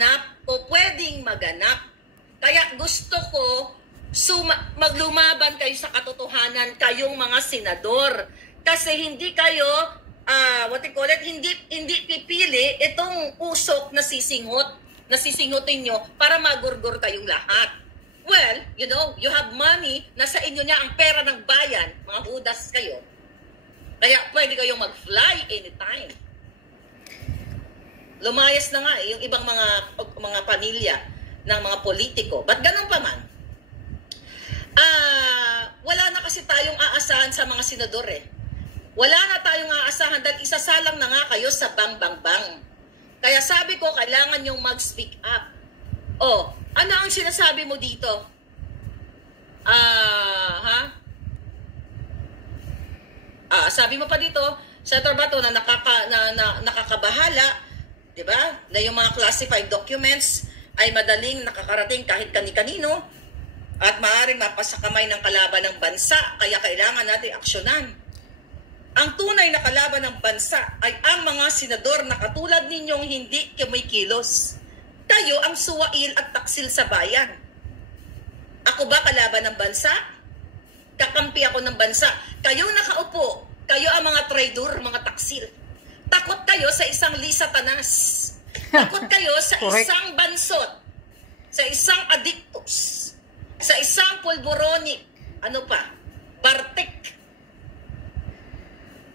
maganap o pwedeng maganap. Kaya gusto ko maglumaban kayo sa katotohanan, kayong mga senador. Kasi hindi kayo, hindi pipili itong usok na sisingutin nyo para magurgur kayong lahat. Well, you know, you have money, nasa inyo niya ang pera ng bayan, mga hudas kayo. Kaya pwede kayong mag-fly anytime. Lumayas na nga yung ibang mga pamilya ng mga politiko. Ba't ganun pa man? Wala na kasi tayong aasahan sa mga senador eh. Wala na tayong aasahan dahil isasalang na nga kayo sa bang. Kaya sabi ko, kailangan yung mag-speak up. Oh, ano ang sinasabi mo dito? Sabi mo pa dito, Senator Bato, na nakakabahala, di ba? Na yung mga classified documents ay madaling nakakarating kahit kani-kanino at maaaring mapasakamay ng kalaban ng bansa, kaya kailangan natin aksyonan. Ang tunay na kalaban ng bansa ay ang mga senador na katulad ninyong hindi kumikilos. Kayo ang suwail at taksil sa bayan. Ako ba kalaban ng bansa? Kakampi ako ng bansa. Kayong nakaupo, kayo ang mga traidor, mga taksil. Takot kayo sa isang Lisa Tanas. Takot kayo sa isang bansot, sa isang adictus, sa isang pulboronic, ano pa, Bartik.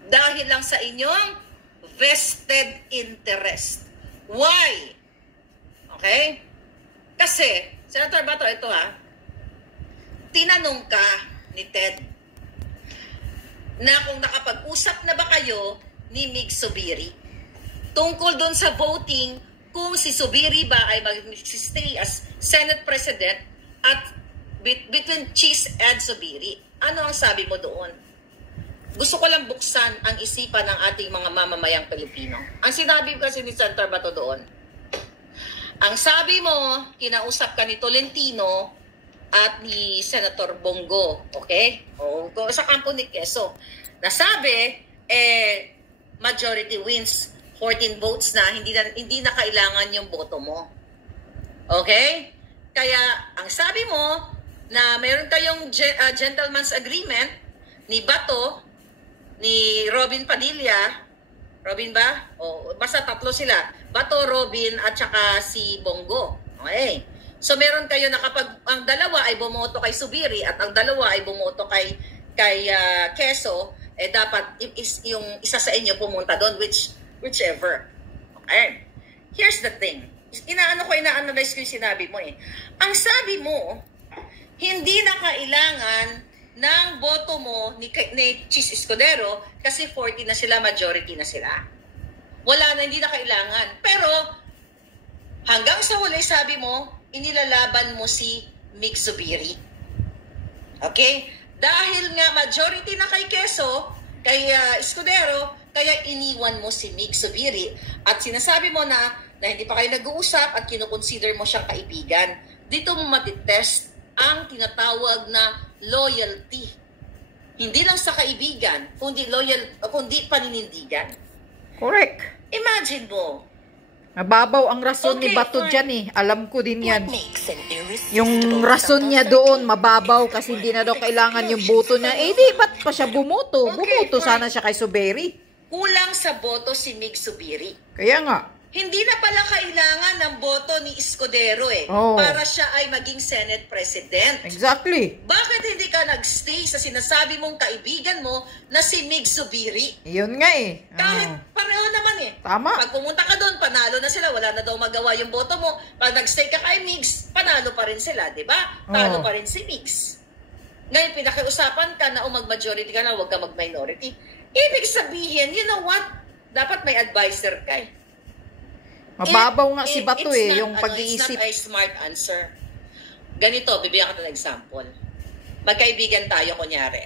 Dahil lang sa inyong vested interest. Why? Okay? Kasi, Senator Bato, ito tinanong ka ni Ted na kung nakapag-usap na ba kayo ni Mig Zubiri tungkol doon sa voting kung si Zubiri ba ay mag-stay as Senate President at between Cheese and Zubiri. Ano ang sabi mo doon? Gusto ko lang buksan ang isipan ng ating mga mamamayang Pilipino. Ang sinabi kasi ni Senator Bato doon, ang sabi mo, kinausap ka ni Tolentino at ni Senator Bongo, okay? O sa kampo ni Quezon. Nasabi, majority wins, 14 votes na, hindi na kailangan yung boto mo. Okay? Kaya, ang sabi mo, na mayroon kayong gentleman's agreement ni Bato, ni Robin Padilla, Robin ba? O, basta tatlo sila. Bato, Robin, at saka si Bongo. Okay. So, meron kayo na kapag ang dalawa ay bumoto kay Zubiri at ang dalawa ay bumoto kay Quezon, dapat yung isa sa inyo pumunta doon, whichever. Okay. Here's the thing. Ina-analyze ko yung sinabi mo eh. Ang sabi mo, hindi na kailangan ng boto mo ni Chis Escudero kasi 40 na sila, majority na sila. Wala na, hindi na kailangan. Pero hanggang sa huli, sabi mo, inilalaban mo si Mig Zubiri. Okay? Dahil nga majority na kay Quezon, kay Escudero, kaya iniwan mo si Mig Zubiri. At sinasabi mo na hindi pa kayo nag-uusap at kinukonsider mo siyang kaibigan. Dito mo matitest ang tinatawag na loyalty. Hindi lang sa kaibigan, kundi paninindigan. Correct. Imagine mo. Mababaw ang rason ni Bato dyan eh. Alam ko din yan. Yung rason niya doon, mababaw kasi hindi na daw kailangan yung boto niya. Di ba't pa siya bumoto? Bumoto sana siya kay Zubiri. Kulang sa boto si Mig Zubiri. Kaya nga. Hindi na pala kailangan ng boto ni Escudero para siya ay maging Senate President. Exactly. Bakit hindi ka nagstay sa sinasabi mong kaibigan mo na si Mig Zubiri? Yun nga eh. Kahit pareho naman eh. Tama. Pag pumunta ka doon, panalo na sila. Wala na daw magawa yung boto mo. Pag nagstay ka kay Migs, panalo pa rin sila, di ba? Talo pa rin si Migs. Ngayon, pinakiusapan ka na mag-majority ka na, huwag ka mag-minority. Ibig sabihin, you know what? Dapat may advisor ka eh. Mababaw nga si Bato yung pag-iisip. It's not a smart answer. Ganito, bibigyan ka ng example. Magkaibigan tayo, kunyari.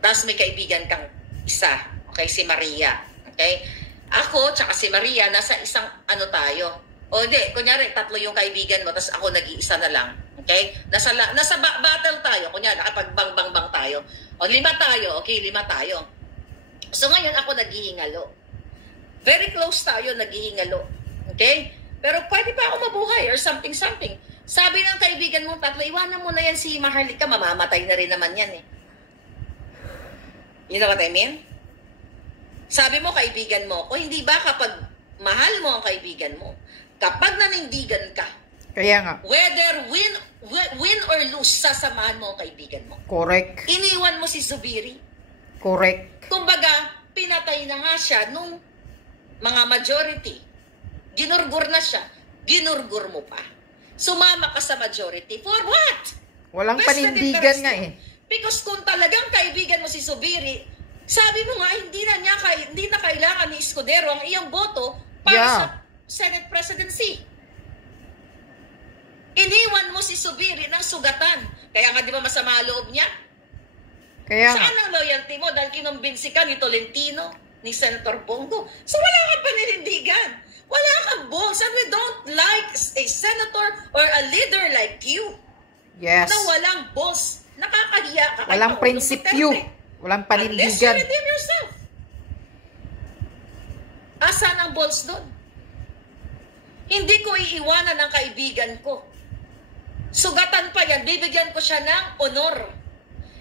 Tapos may kaibigan kang isa. Okay, si Maria. Okay? Ako, tsaka si Maria, nasa isang tayo. O hindi, kunyari, tatlo yung kaibigan mo, tapos ako nag-iisa na lang. Okay? Nasa battle tayo. Kunyari, nakapag-bang-bang-bang tayo. O, 5 tayo. Okay, 5 tayo. So ngayon, ako naghihingalo. Very close tayo, naghihingalo. Okay? Pero pwede ba or something. Sabi ng kaibigan mong tatlo, iwanan mo na yan si Maharlika, mamamatay na rin naman yan eh. You know what I mean? Sabi mo, kaibigan mo, o hindi ba kapag mahal mo ang kaibigan mo, kapag nanindigan ka, Kaya nga. whether win or lose, sasamahan mo ang kaibigan mo. Correct. Iniwan mo si Zubiri. Correct. Kumbaga, pinatay na nga siya nung mga majority. Ginurgur na siya. Ginurgur mo pa. Sumama ka sa majority. For what? Walang Vested panindigan interest nga mo. eh. Because kung talagang kaibigan mo si Zubiri, sabi mo nga, hindi na kailangan ni Escudero ang iyong boto para Yeah. sa Senate presidency. Iniwan mo si Zubiri ng sugatan. Kaya nga di ba masama ang loob niya? Kaya nga. Saan ang loyalty mo dahil kinumbinsi ka ni Tolentino, ni Senator Bongo? So wala kang paninindigan. Wala kang balls. And we don't like a senator or a leader like you Yes. na walang balls. Nakakahiya ka. kay Walang Paolo prinsipyo. Duterte. Walang Unless you panindigan. redeem yourself. Asan ang balls doon? Hindi ko iiwanan ang kaibigan ko. Sugatan pa yan. Bibigyan ko siya ng honor.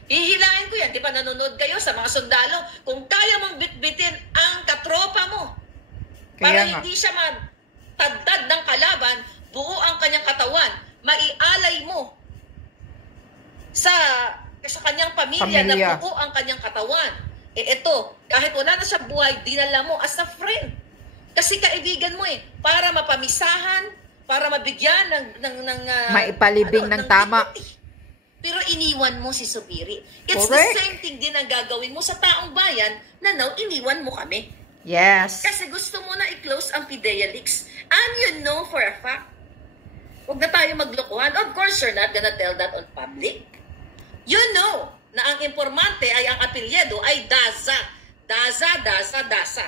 Hihilain ko yan. Di ba nanonood kayo sa mga sundalo? Kung kaya mong bitbitin ang katropa mo para Kaya nga. hindi siya matagdad ng kalaban, buo ang kanyang katawan, maialay mo sa kanyang pamilya na buo ang kanyang katawan. Ito, kahit wala na siya buhay, dinala mo as a friend. Kasi kaibigan mo para mapamisahan, para mabigyan ng Maipalibing ng tama. dignity. Pero iniwan mo si Zubiri. It's Correct. the same thing din ang gagawin mo sa taong bayan na now iniwan mo kami. Yes. Kasi gusto mo na i-close ang PIDEA leaks. And you know for a fact, huwag na tayo maglokohan. Of course, you're not gonna tell that on public. You know na ang impormante ay ang apelyido ay Daza. Daza.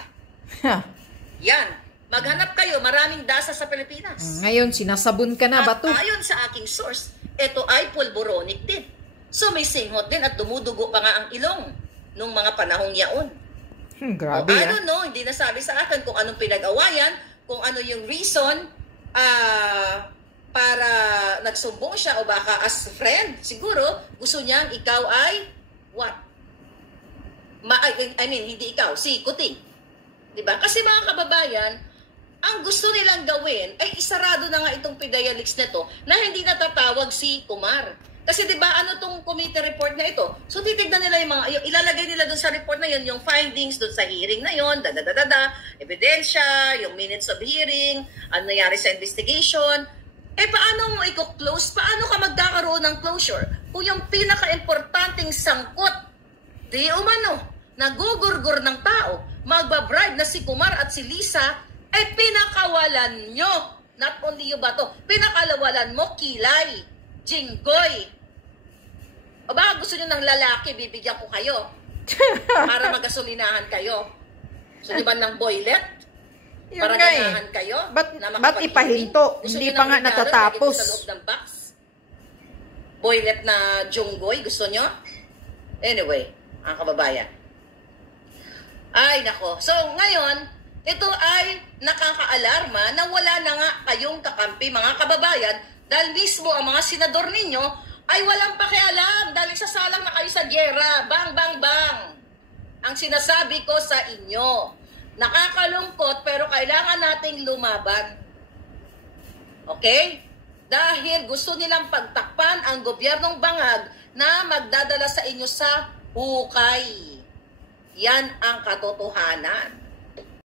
Huh. Yan. Maghanap kayo, maraming Daza sa Pilipinas. Ngayon, sinasabon ka na, At Bato. ayon sa aking source, ito ay pulboronic din. So may singhot din at dumudugo pa nga ang ilong nung mga panahong yaon. Grabe I don't know, hindi nasabi sa akin kung anong pinag-awayan, kung ano yung reason para nagsumbong siya o baka as friend. Siguro, gusto niyang ikaw ay what? Hindi ikaw, si Kuting. Diba? Kasi mga kababayan, ang gusto nilang gawin ay isarado na nga itong PIDEA leaks nito na hindi natatawag si Kumar. Kasi 'di ba ano tong committee report na ito? So titignan nila yung ilalagay nila doon sa report na yun, yung findings doon sa hearing na yon, ebidensya, yung minutes of hearing, ano nangyari sa investigation. Paano mo i-close? Paano ka magkakaroon ng closure? Kung yung pinaka-importanting sangkot, di umano, nagugurgur ng tao, magbabribe na si Kumar at si Lisa, pinakawalan nyo. Not only you ba to? Pinakawalan mo, Kilay, Jinggoy. O baka gusto nyo ng lalaki, bibigyan ko kayo. Para magasolinahan kayo. So, di ba ng boylet? Yun Para nga ganahan kayo? Ba't ipahinto? Hindi pa nga natatapos. Sa loob ng box? Boylet na Junggoy, gusto nyo? Anyway, ang kababayan. Ay, nako. So, ngayon, ito ay nakaka-alarma na wala na nga kayong kakampi, mga kababayan, dahil mismo ang mga senador ninyo ay walang pakialam dahil sasalang na kayo sa gyera. Bang, bang, bang. Ang sinasabi ko sa inyo, nakakalungkot pero kailangan nating lumaban. Okay? Dahil gusto nilang pagtakpan ang gobyernong bangag na magdadala sa inyo sa hukay. Yan ang katotohanan.